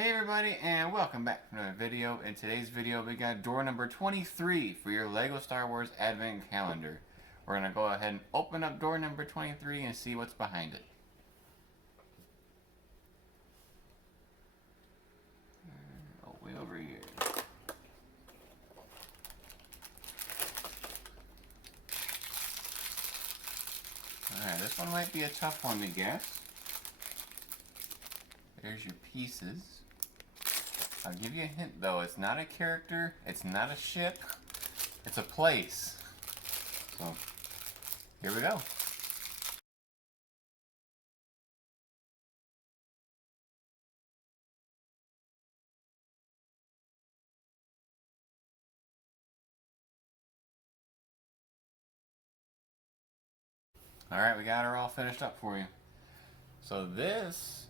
Hey everybody, and welcome back to another video. In today's video we got door number 23 for your LEGO Star Wars Advent Calendar. We're going to go ahead and open up door number 23 and see what's behind it. Oh, way over here. Alright, this one might be a tough one to guess. There's your pieces. I'll give you a hint though, it's not a character, it's not a ship, it's a place. So, here we go. Alright, we got her all finished up for you. So this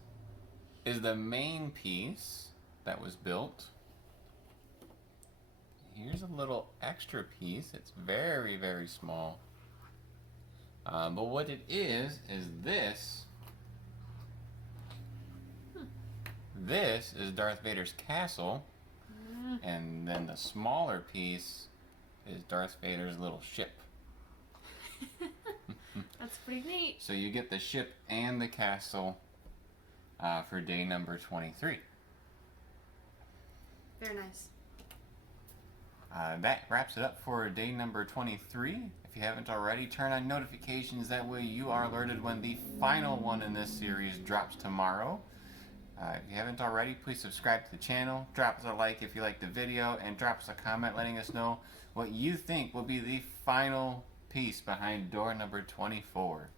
is the main piece that was built. Here's a little extra piece. It's very, very small. But what it is this. This is Darth Vader's castle. And then the smaller piece is Darth Vader's little ship. That's pretty neat. So you get the ship and the castle for day number 23. Very nice. That wraps it up for day number 23. If you haven't already, turn on notifications. That way you are alerted when the final one in this series drops tomorrow. If you haven't already, please subscribe to the channel. Drop us a like if you liked the video, and drop us a comment letting us know what you think will be the final piece behind door number 24.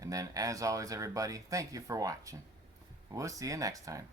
And then, as always, everybody, thank you for watching. We'll see you next time.